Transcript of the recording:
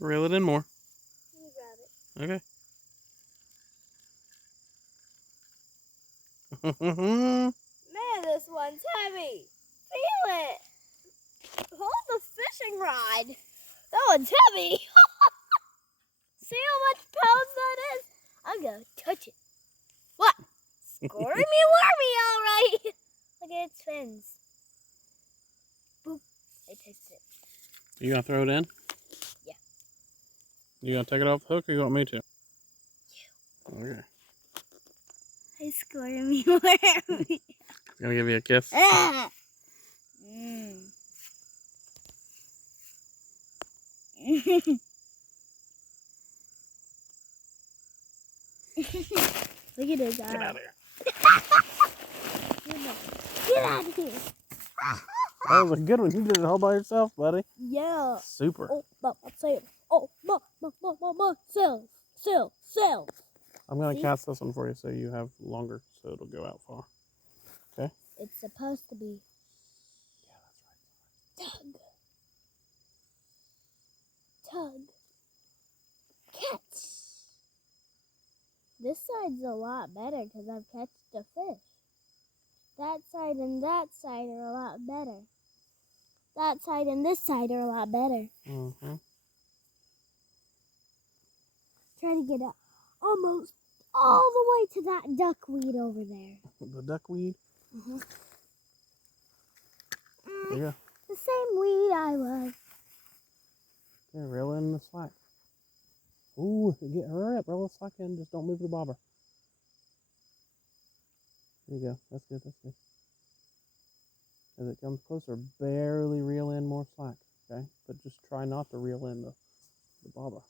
Reel it in more. Let me grab it. Okay. Man, this one's heavy. Feel it. Hold the fishing rod. That one's heavy. See how much pounds that is? I'm going to touch it. What? Squirmy wormy, all right. Look at its fins. Boop. I touched it. You gonna throw it in? Yeah. You gonna take it off the hook or you want me to? Yeah. Okay. Hey, squirmy wormy. Gonna give you a kiss? Look at his eye. Get out of here. Get out of here. That was a good one. You did it all by yourself, buddy. Yeah. Super. Oh, sail. Oh, sail. I'm going to cast this one for you so you have longer, so it'll go out far. Okay? It's supposed to be. Yeah, that's right. Tug. Catch. This side's a lot better because I've catched a fish. That side and that side are a lot better. That side and this side are a lot better. Mm-hmm. Try to get almost all the way to that duckweed over there. The duckweed? Mm-hmm. There you go. The same weed I was. Okay, reel in the slack. Ooh, hurry up, reel the slack in. Just don't move the bobber. There you go. That's good, that's good. As it comes closer, barely reel in more slack, okay? But just try not to reel in the bobber.